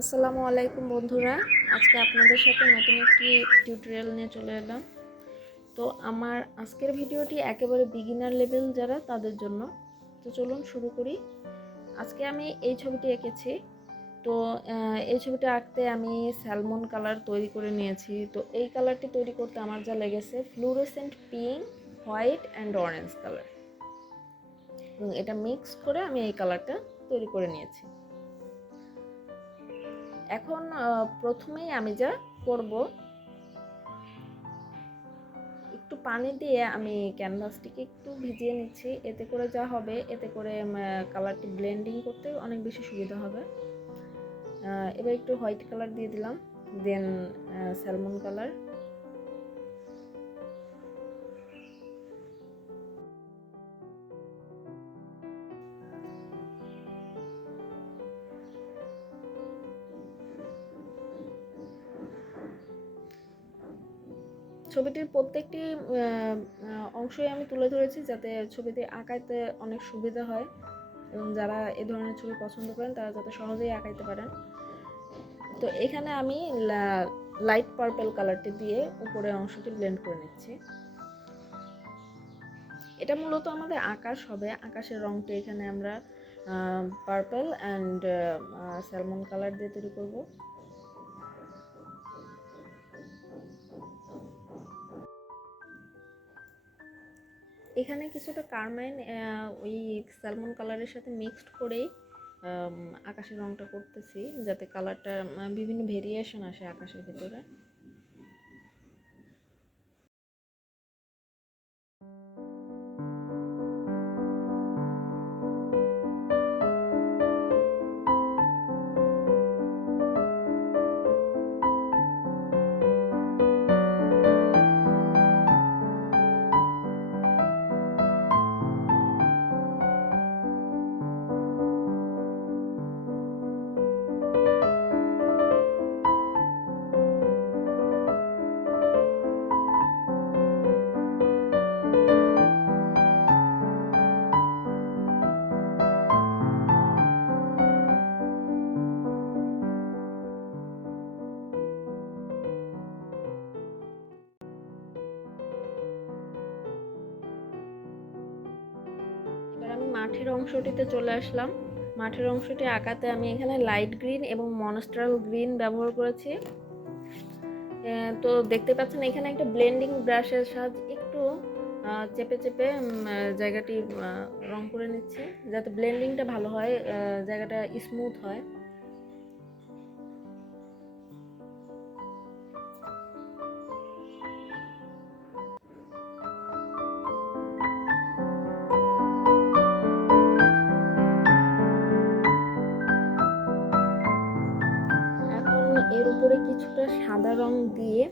আসসালামু আলাইকুম বন্ধুরা, আজকে আপনাদের সাথে নতুন একটি টিউটোরিয়াল নিয়ে চলে এলাম। তো আমার আজকের ভিডিওটি একেবারে বিগিনার লেভেল যারা তাদের জন্য। তো চলুন শুরু করি। আজকে আমি এই ছবিটি এঁকেছি। তো এই ছবিটা আঁকতে আমি স্যালমন কালার তৈরি করে নিয়েছি। তো এই কালারটি তৈরি করতে আমার যা লেগেছে fluorescent pink, white and orange colour, এবং এটা মিক্স করে আমি এই কালারটা তৈরি করে নিয়েছি। এখন প্রথমেই আমি যা করব, একটু পানি দিয়ে আমি ক্যানভাসটিকে একটু ভিজিয়ে নিচ্ছি। এতে করে যা হবে, এতে করে কালারটি ব্লেন্ডিং করতে অনেক বেশি সুবিধা হবে। এবার একটু হোয়াইট কালার দিয়ে দিলাম, দেন স্যালমন কালার। ছবিটির প্রত্যেকটি অংশই আমি তুলে ধরেছি যাতে ছবিটি আঁকাইতে অনেক সুবিধা হয়, এবং যারা এ ধরনের ছবি পছন্দ করেন তারা যাতে সহজেই আঁকাইতে পারেন। তো এখানে আমি লাইট পার্পল কালারটি দিয়ে উপরের অংশটি ব্লেন্ড করে নিচ্ছি। এটা মূলত আমাদের আকাশ হবে। আকাশের রংটা এখানে আমরা পার্পল অ্যান্ড স্যালমন কালার দিয়ে তৈরি করব। এখানে কিছুটা কারমাইন ওই স্যালমন কালারের সাথে মিক্সড করেই আকাশের রংটা করতেছি, যাতে কালারটা বিভিন্ন ভেরিয়েশন আসে আকাশের ভিতরে। এবার আমি মাঠের অংশটিতে চলে আসলাম। মাঠের অংশটি আঁকাতে আমি এখানে লাইট গ্রিন এবং মনস্ট্রাল গ্রিন ব্যবহার করেছি। তো দেখতে পাচ্ছেন এখানে একটা ব্লেন্ডিং ব্রাশের সাহায্যে একটু চেপে চেপে জায়গাটি রং করে নিচ্ছি, যাতে ব্লেন্ডিংটা ভালো হয়, জায়গাটা স্মুথ হয়। এর উপরে কিছুটা সাদা রং দিয়ে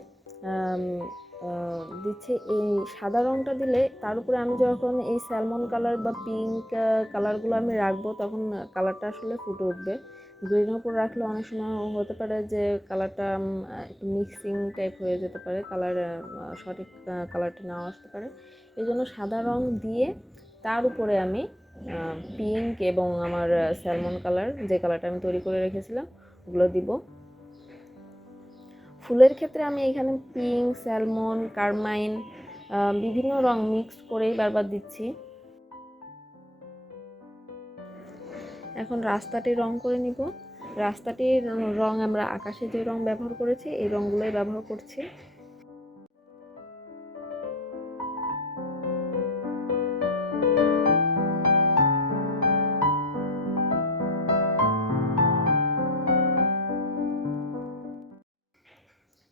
দিচ্ছে। এই সাদা রংটা দিলে তার উপরে আমি যখন এই স্যালমন কালার বা পিঙ্ক কালারগুলো আমি রাখবো, তখন কালারটা আসলে ফুটে উঠবে। গ্রিনের উপর রাখলে অনেক সময় হতে পারে যে কালারটা একটু মিক্সিং টাইপ হয়ে যেতে পারে, কালার সঠিক কালারটা নাও আসতে পারে। এই জন্য সাদা রং দিয়ে তার উপরে আমি পিঙ্ক এবং আমার স্যালমন কালার, যে কালারটা আমি তৈরি করে রেখেছিলাম, ওগুলো দিব। ফুলের ক্ষেত্রে আমি এখানে পিঙ্ক, স্যালমন, কারমাইন বিভিন্ন রং মিক্স করেই বারবার দিচ্ছি। এখন রাস্তাটির রং করে নিব। রাস্তাটির রং আমরা আকাশে যে রং ব্যবহার করেছি এই রংগুলোই ব্যবহার করছি।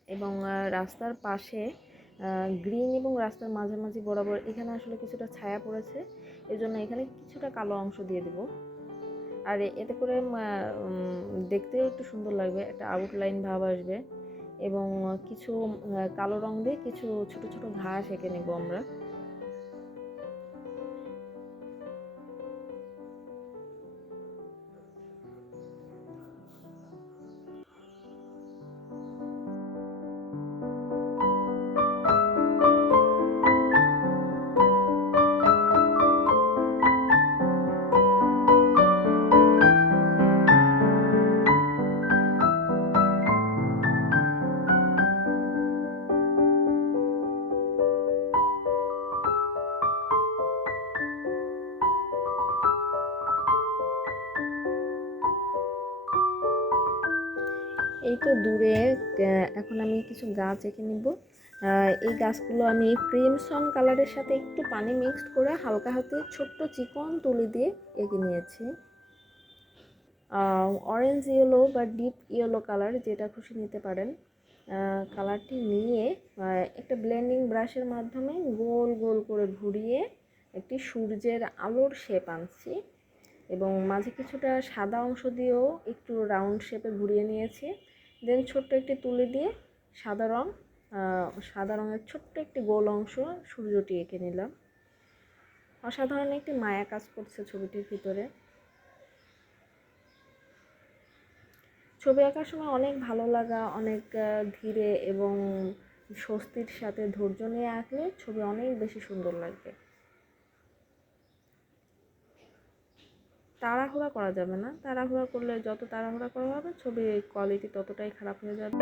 এবং রাস্তার পাশে গ্রিন এবং রাস্তার মাঝামাঝি বরাবর এখানে আসলে কিছুটা ছায়া পড়েছে, এজন্য এখানে কিছুটা কালো অংশ দিয়ে দেব। আর এতে করে দেখতেও একটু সুন্দর লাগবে, একটা আউটলাইন ভাব আসবে। এবং কিছু কালো রং দিয়ে কিছু ছোট ছোট ঘাস এঁকে নেব আমরা। এই তো দূরে এখন আমি কিছু গাছ এঁকে নিব। এই গাছগুলো আমি ক্রিমসন কালারের সাথে একটু পানি মিক্সড করে হালকা হাতে ছোট্ট চিকন তুলি দিয়ে এঁকে নিয়েছি। অরেঞ্জ ইয়েলো বা ডিপ ইয়েলো কালার যেটা খুশি নিতে পারেন। কালারটি নিয়ে একটা ব্লেন্ডিং ব্রাশের মাধ্যমে গোল গোল করে ঘুরিয়ে একটি সূর্যের আলোর শেপ আনছি এবং মাঝে কিছুটা সাদা অংশ দিয়েও একটু রাউন্ড শেপে ঘুরিয়ে নিয়েছি। দেন ছোট্ট একটি তুলি দিয়ে সাদা রঙের ছোট্ট একটি গোল অংশ সূর্যটি এঁকে নিলাম। অসাধারণ একটি মায়া কাজ করছে ছবিটির ভিতরে। ছবি আঁকার সময় অনেক ভালো লাগা, অনেক ধীরে এবং স্বস্তির সাথে ধৈর্য নিয়ে আঁকলে ছবি অনেক বেশি সুন্দর লাগবে। তাড়াহুড়া করা যাবে না, তাড়াহুড়া করলে যত তাড়াহুড়া করা হবে ছবির কোয়ালিটি ততটাই খারাপ হয়ে যাবে।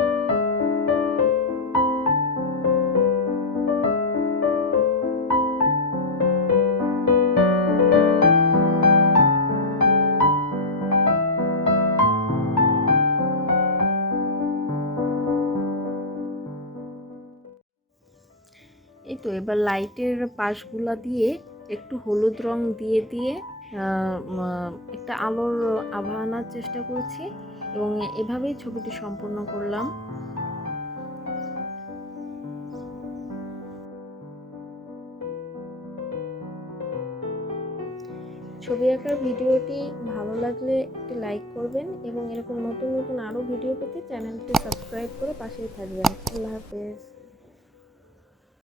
এই তো এবার লাইটের পাশগুলা দিয়ে একটু হলুদ রং দিয়ে দিয়ে একটা আলোর আভা আনার চেষ্টা করছি এবং এভাবেই ছবিটি সম্পূর্ণ করলাম। ছবি আঁকার ভিডিওটি ভালো লাগলে একটি লাইক করবেন এবং এরকম নতুন নতুন আরও ভিডিও পেতে চ্যানেলটি সাবস্ক্রাইব করে পাশেই থাকবেন। আল্লাহ হাফেজ।